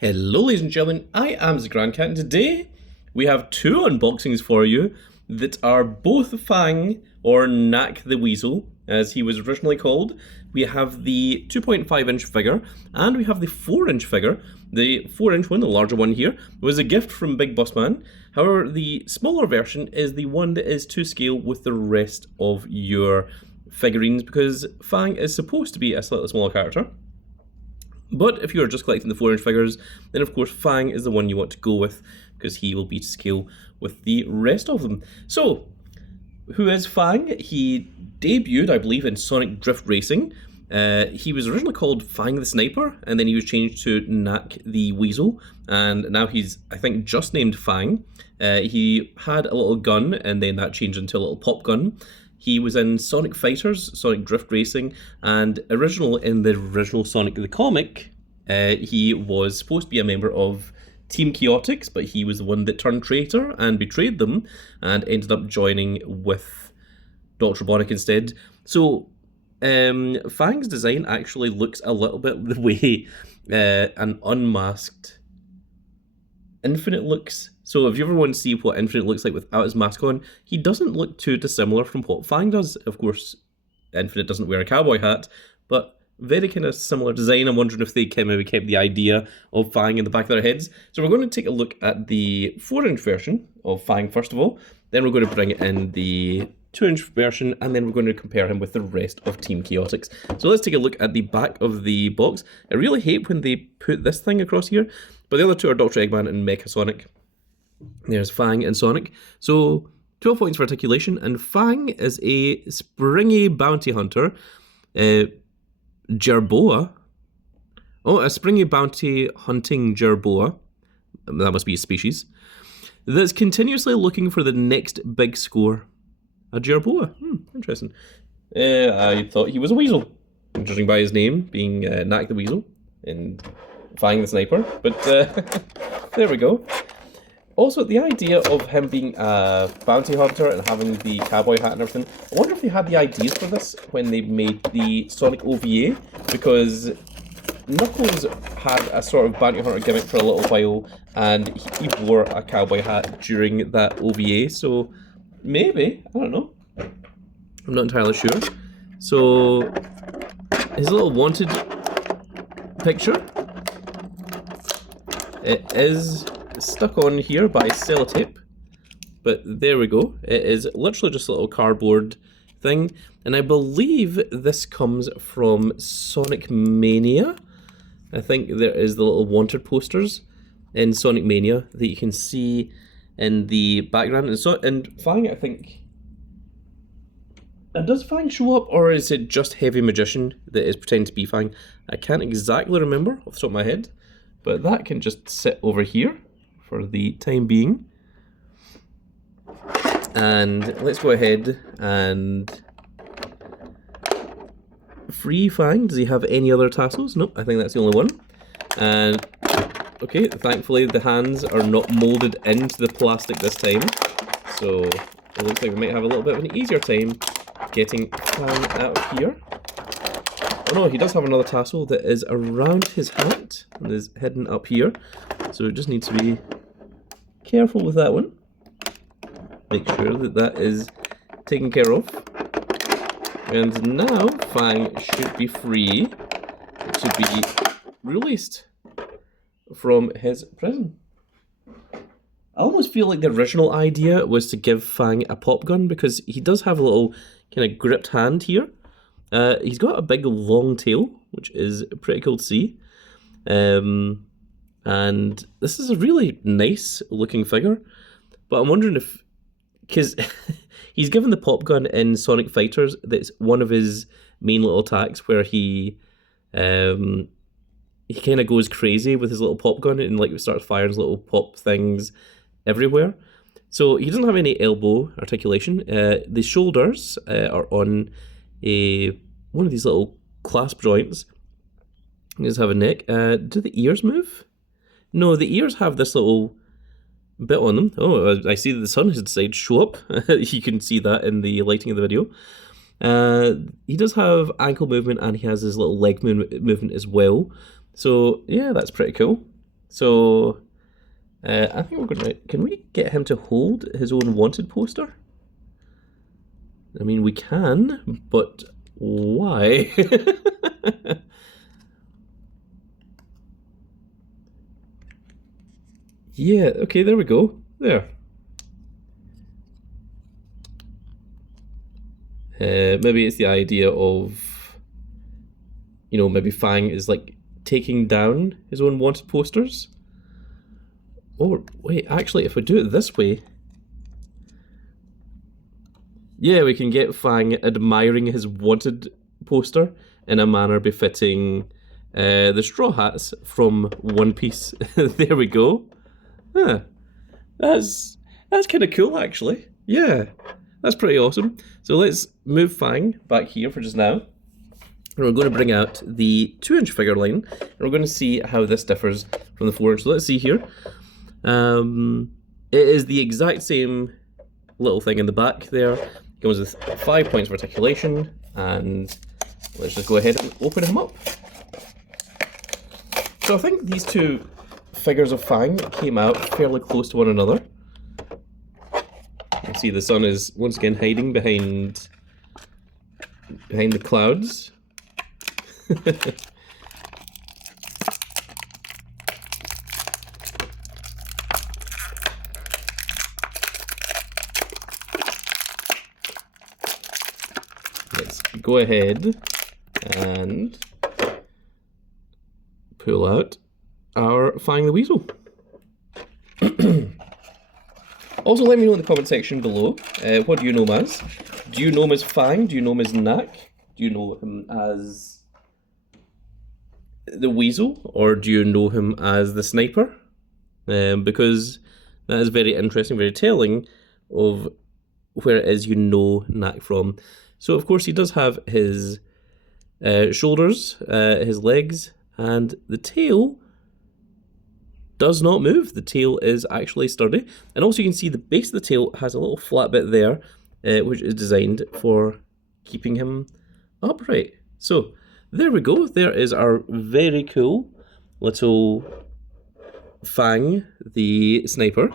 Hello ladies and gentlemen, I am the Grand Cat and today we have two unboxings for you that are both Fang, or Nack the Weasel, as he was originally called. We have the 2.5 inch figure and we have the 4 inch figure. The 4 inch one, the larger one here, was a gift from Big Boss Man. However, the smaller version is the one that is to scale with the rest of your figurines because Fang is supposed to be a slightly smaller character. But if you're just collecting the 4 inch figures, then of course Fang is the one you want to go with, because he will be to scale with the rest of them. So, who is Fang? He debuted, I believe, in Sonic Drift Racing. He was originally called Fang the Sniper, and then he was changed to Nack the Weasel, and now he's, I think, just named Fang. He had a little gun, and then that changed into a little pop gun. He was in Sonic Fighters, Sonic Drift Racing, and in the original Sonic the comic, he was supposed to be a member of Team Chaotix, but he was the one that turned traitor and betrayed them, and ended up joining with Dr. Robotnik instead. So, Fang's design actually looks a little bit the way an unmasked Infinite looks. So if you ever want to see what Infinite looks like without his mask on, he doesn't look too dissimilar from what Fang does. Of course, Infinite doesn't wear a cowboy hat, but very kind of similar design. I'm wondering if they maybe kept the idea of Fang in the back of their heads. So we're going to take a look at the 4 inch version of Fang first of all, then we're going to bring in the 2 inch version, and then we're going to compare him with the rest of Team Chaotix. So let's take a look at the back of the box. I really hate when they put this thing across here, but the other two are Dr. Eggman and Mecha Sonic. There's Fang and Sonic. So 12 points for articulation, and Fang is a springy bounty hunter. Jerboa. Oh, a springy bounty hunting Jerboa. That must be a species. That's continuously looking for the next big score. A Jerboa. Interesting. I thought he was a weasel, judging by his name being Nack the Weasel and Fang the Sniper. But there we go. Also, the idea of him being a bounty hunter and having the cowboy hat and everything, I wonder if they had the ideas for this when they made the Sonic OVA, because Knuckles had a sort of bounty hunter gimmick for a little while, and he wore a cowboy hat during that OVA, so maybe, I don't know. I'm not entirely sure. So, his little wanted picture, it is stuck on here by sellotape, but there we go. It is literally just a little cardboard thing, and I believe this comes from Sonic Mania. I think there is the little wanted posters in Sonic Mania that you can see in the background, and Fang, I think. And does Fang show up, or is it just Heavy Magician that is pretending to be Fang? I can't exactly remember off the top of my head, but that can just sit over here for the time being. And let's go ahead and free Fang. Does he have any other tassels? Nope, I think that's the only one. And okay, thankfully the hands are not molded into the plastic this time, so it looks like we might have a little bit of an easier time getting Fang out of here. Oh no, he does have another tassel that is around his hat and is hidden up here, so we just need to be careful with that one. Make sure that that is taken care of. And now Fang should be free to be released from his prison. I almost feel like the original idea was to give Fang a pop gun, because he does have a little kind of gripped hand here. He's got a big long tail, which is pretty cool to see. And this is a really nice looking figure, but I'm wondering if, because he's given the pop gun in Sonic Fighters, that's one of his main little attacks, where he kind of goes crazy with his little pop gun and like starts firing his little pop things everywhere. So he doesn't have any elbow articulation. The shoulders are on one of these little clasp joints. He does have a neck. Do the ears move? No, the ears have this little bit on them. Oh, I see that the sun has decided to show up. You can see that in the lighting of the video. He does have ankle movement, and he has his little leg movement as well. So yeah, that's pretty cool. So I think we're gonna. Can we get him to hold his own wanted poster? I mean, we can, but why? Yeah, okay, there we go. There. Maybe it's the idea of, you know, maybe Fang is like taking down his own wanted posters. Or, wait, actually, if we do it this way, yeah, we can get Fang admiring his wanted poster in a manner befitting the Straw Hats from One Piece. There we go. Huh. That's kind of cool, actually. Yeah, that's pretty awesome. So let's move Fang back here for just now. And we're going to bring out the 2-inch figure line, and we're going to see how this differs from the 4-inch. So let's see here. It is the exact same little thing in the back there. It comes with 5 points of articulation, and let's just go ahead and open him up. So I think these two figures of Fang came out fairly close to one another. You can see the sun is once again hiding behind the clouds. Let's go ahead and pull out our Fang the Weasel. Also, let me know in the comment section below, what do you know him as? Do you know him as Fang? Do you know him as Nack? Do you know him as the Weasel? Or do you know him as the Sniper? Because that is very interesting, very telling of where it is you know Nack from. So, of course, he does have his shoulders, his legs, and the tail does not move. The tail is actually sturdy. And also you can see the base of the tail has a little flat bit there, which is designed for keeping him upright. So there we go. There is our very cool little Fang the Sniper,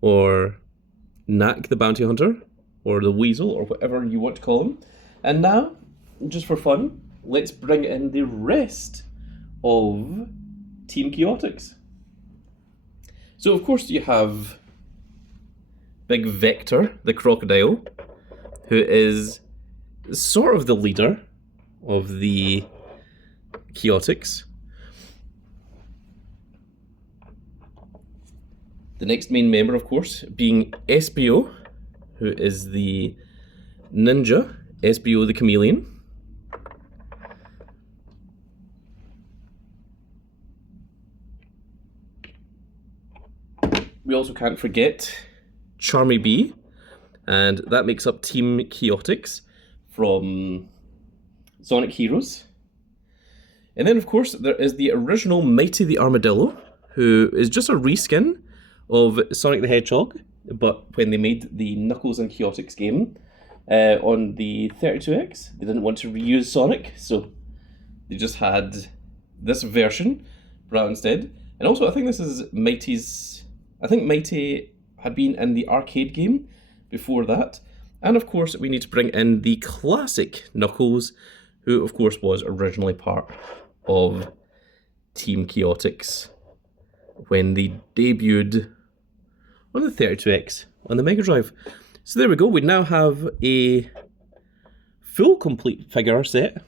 or Nack the Bounty Hunter, or the Weasel, or whatever you want to call him. And now, just for fun, let's bring in the rest of Team Chaotix. So of course you have Big Vector, the crocodile, who is sort of the leader of the Chaotix. The next main member, of course, being Espio, who is the ninja, Espio the chameleon. We also can't forget Charmy Bee, and that makes up Team Chaotix from Sonic Heroes. And then, of course, there is the original Mighty the Armadillo, who is just a reskin of Sonic the Hedgehog, but when they made the Knuckles and Chaotix game on the 32X, they didn't want to reuse Sonic, so they just had this version brought out instead. And also, I think this is Mighty's... I think Mighty had been in the arcade game before that. And of course, we need to bring in the classic Knuckles, who of course was originally part of Team Chaotix when they debuted on the 32X on the Mega Drive. So there we go, we now have a full complete figure set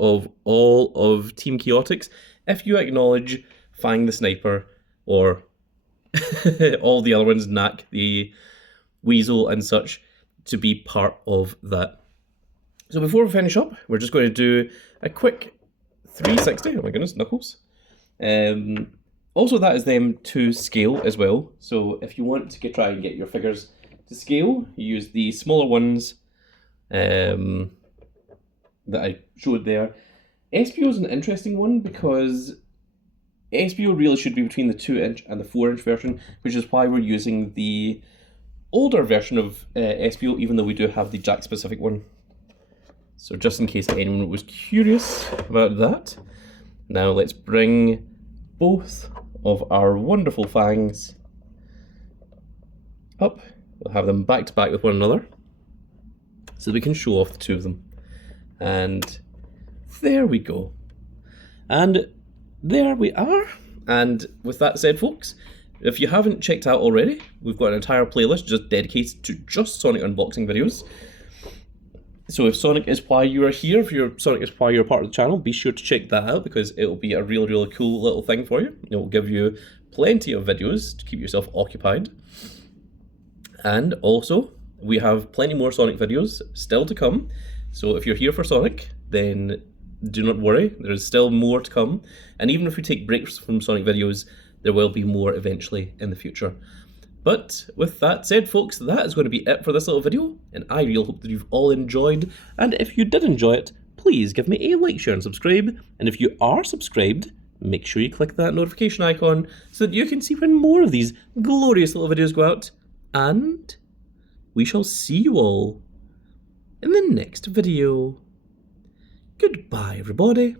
of all of Team Chaotix, if you acknowledge Fang the Sniper, or all the other ones, Nack, the Weasel and such, to be part of that. So before we finish up, we're just going to do a quick 360. Oh my goodness, Knuckles. Also, that is them to scale as well. So if you want to try and get your figures to scale, you use the smaller ones that I showed there. Espio is an interesting one because Espio really should be between the 2-inch and the 4-inch version, which is why we're using the older version of Espio, even though we do have the Jakks specific one. So just in case anyone was curious about that. Now let's bring both of our wonderful fangs up. We'll have them back to back with one another so that we can show off the two of them. And there we go. And there we are. And with that said, folks, if you haven't checked out already, we've got an entire playlist just dedicated to just Sonic unboxing videos. So if Sonic is why you are here, if Sonic is why you're part of the channel, be sure to check that out because it'll be a really, really cool little thing for you. It will give you plenty of videos to keep yourself occupied. And also, we have plenty more Sonic videos still to come. So if you're here for Sonic, then do not worry, there's still more to come. And even if we take breaks from Sonic videos, there will be more eventually in the future. But with that said, folks, that is going to be it for this little video, and I really hope that you've all enjoyed. And if you did enjoy it, please give me a like, share, and subscribe. And if you are subscribed, make sure you click that notification icon so that you can see when more of these glorious little videos go out. And we shall see you all in the next video. Goodbye, everybody.